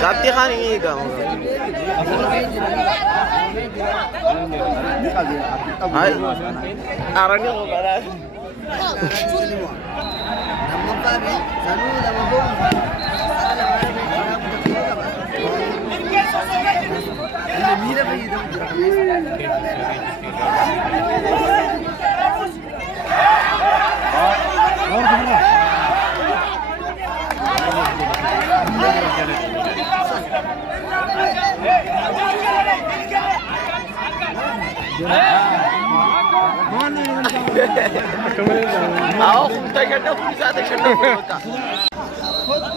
Tapi kan ini kamu. Hai, arahnya mau barat. Nama kami, sanu nama bom.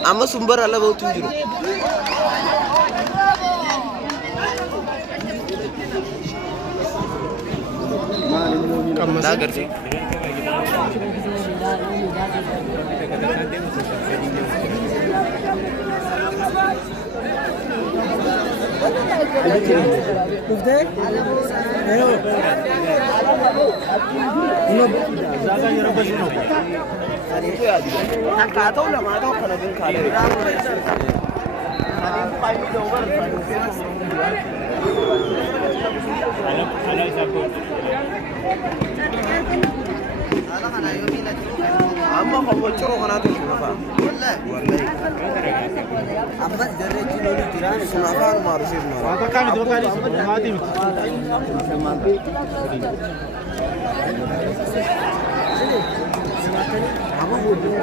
Amma sumber ala bautu jiru. Dah kerja. Amma kamu curu kan ada kenapa? Amma dari curu di jiran kenapa harus ini? Apa kami dua kali mati? Amma bodoh.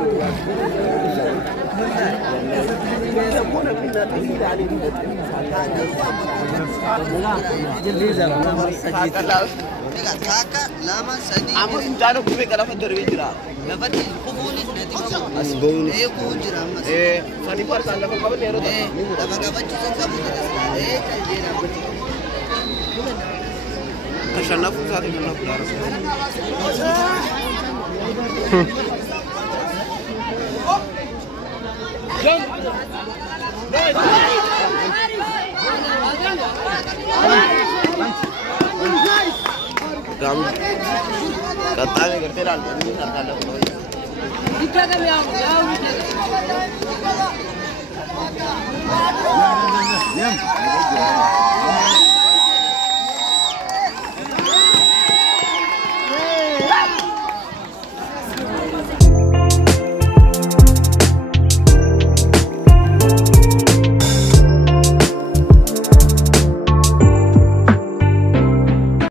Kakak lama sadi. Amma sudah kubi kalau feder bijra. Lepas itu kubulis nanti mau. Asbun. Kubul jira mas. Sani par salah kamu nero tu. Lepas kapan cuci kamu tu? Caldera. Kerana pusat itu nak belar. Kamu kata ni kerja dalam ini sarkan dah boleh. Kita kan yang. Yang.